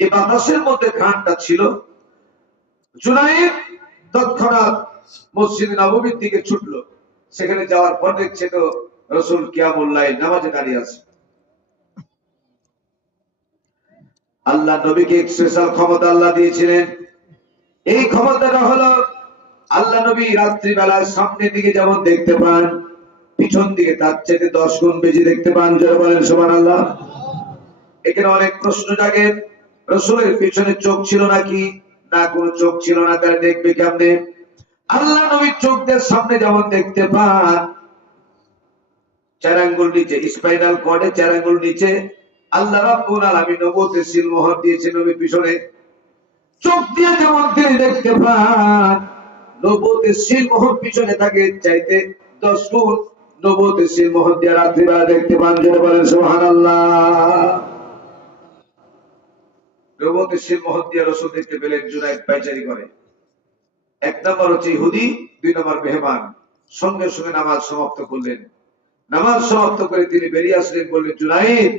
এই বাতাসের মধ্যে ঘ্রাণটা ছিল। জুনায়েদ তৎক্ষণাৎ মসজিদ নববীর দিকে ছুটলো। সেখানে যাওয়ার পর দেখছে তো রাসূল কিয়ামুল লাইল নামাজে দাঁড়িয়ে আছে। আল্লাহ নবীকে স্পেশাল ক্ষমতা আল্লাহ দিয়েছিলেন। এই ক্ষমতাটা হলো আল্লাহ নবী রাত্রিবেলায় সামনের দিকে যেমন দেখতে পান, পিছন দিকে তার চেয়ে 10 গুণ বেশি দেখতে পান। যারা বলেন সুবহানাল্লাহ। এখানে অনেক প্রশ্ন জাগে, রাসূলের পিছনে চোখ ছিল নাকি? না, কোনো চোখ ছিল না, তারা দেখবে কেমনে? আল্লাহ নবীর চোখ দিয়ে সামনে যেমন দেখতে পান, 4 আঙ্গুল নিচে স্পাইনাল কর্ডে 4 আঙ্গুল নিচে আল্লাহ রাব্বুল আলামিন নবুয়তের সিলমোহর দিয়েছেন নবীর পিছনে। চোখ দিয়ে যেমন তিনি দেখতে পান, নবুয়তের সিলমোহর পিছনে থাকে চাইতে 10 গুণ নবুয়তের সিলমোহর দিয়ে রাত্রিবেলা দেখতে পান। যারা বলেন সুবহানাল্লাহ। নবুয়তের সিলমোহর দিয়ে রাসূল দেখতে পেলেন জুনায়েদ পায়চারি করে। 1 নম্বর হচ্ছে ইহুদি, 2 নম্বর মেহমান। সঙ্গে সঙ্গে নামাজ সমাপ্ত করলেন। নামাজ সমাপ্ত করে তিনি বেরিয়ে আসলেন, বললেন জুনায়েদ,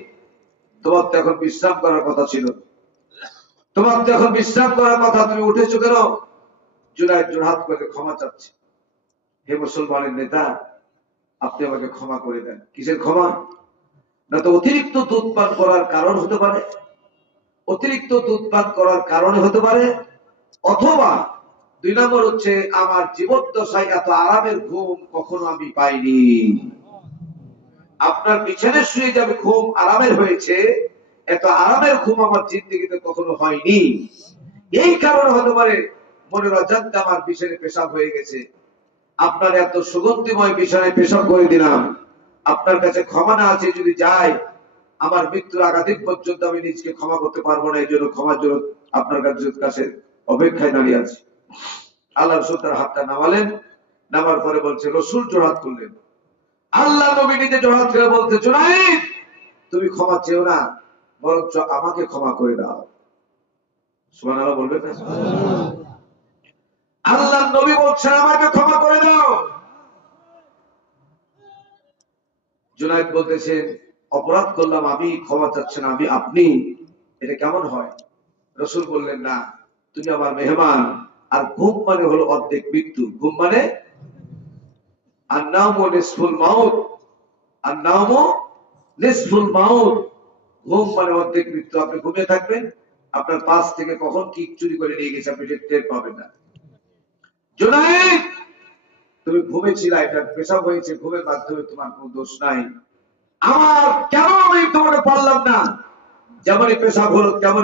তোমার তো এখন বিশ্রাম করার কথা ছিল, তোমার তো এখন বিশ্রাম করার কথা, তুমি উঠেছো কেন? জুনায়েদ জোড়হাত করে ক্ষমা চাচ্ছে। হে মুসলমানের নেতা, আপনি আমাকে ক্ষমা করে দেন। কিসের ক্ষমা? না তো অতিরিক্ত দুধ পান করার কারণ হতে পারে, অতিরিক্ত দুধ পান করার কারণে হতে পারে, অথবা 2 নম্বর হচ্ছে আমার জীবদ্দশায় এত আরামের ঘুম কখনো আমি পাইনি। আপনার বিছানে শুয়ে যাবে ঘুম আরামের হয়েছে, এত আরামের ঘুম আমার জিন্দেগিতে কখনো হয়নি। এই কারণে হতে পারে মনের অজান্তে আমার বিছানে পেশাব হয়ে গেছে। আপনার এত সুগন্ধিময় বিছানায় পেশাব করে দিলাম, আপনার কাছে ক্ষমা না আছে যদি যায়, আমার মৃত্যুর আগাদিক পর্যন্ত আমি নিজকে ক্ষমা করতে পারবো না। এই জন্য ক্ষমার জন্য আপনার কাছে অপেক্ষায় দাঁড়িয়ে আছি। আল্লাহ রাসূল তার হাতটা নামালেন। নামার পরে বলছে, রাসূল জোড়হাত করলেন। আল্লাহ নবী নিজে জোড়হাত করে বলতে, জুনায়েদ, তুমি ক্ষমা চেও না, বরঞ্চ আমাকে ক্ষমা করে দাও। সুবহানাল্লাহ বলবেন না? আল্লাহ নবী বলছেন আমাকে ক্ষমা করে দাও। জুনায়েদ বলতেছেন, অপরাধ করলাম আমি, ক্ষমা চাচ্ছেন আমি, আপনি, এটা কেমন হয়? রাসূল বললেন, না, তুমি আমার মেহমান, আর ঘুম মানে হলো অর্ধেক মৃত্যু। ঘুম মানে আন-নাওমু নিসফুল মাউত, আন-নাওমু নিসফুল মাউত। ঘুম মানে অর্ধেক মৃত্যু। আপনি ঘুমিয়ে থাকবেন, আপনার পাশ থেকে কখন কি চুরি করে নিয়ে গেছে আপনি টের পাবেন না। জুনায়েদ, তুমি ঘুমেছিলা, এটা পেশাব হয়েছে, ঘুমের মাধ্যমে তোমার কোনো দোষ নাই। আমার কেন আমি তোমাকে পারলাম না, যেমনই পেশাব হলো তেমন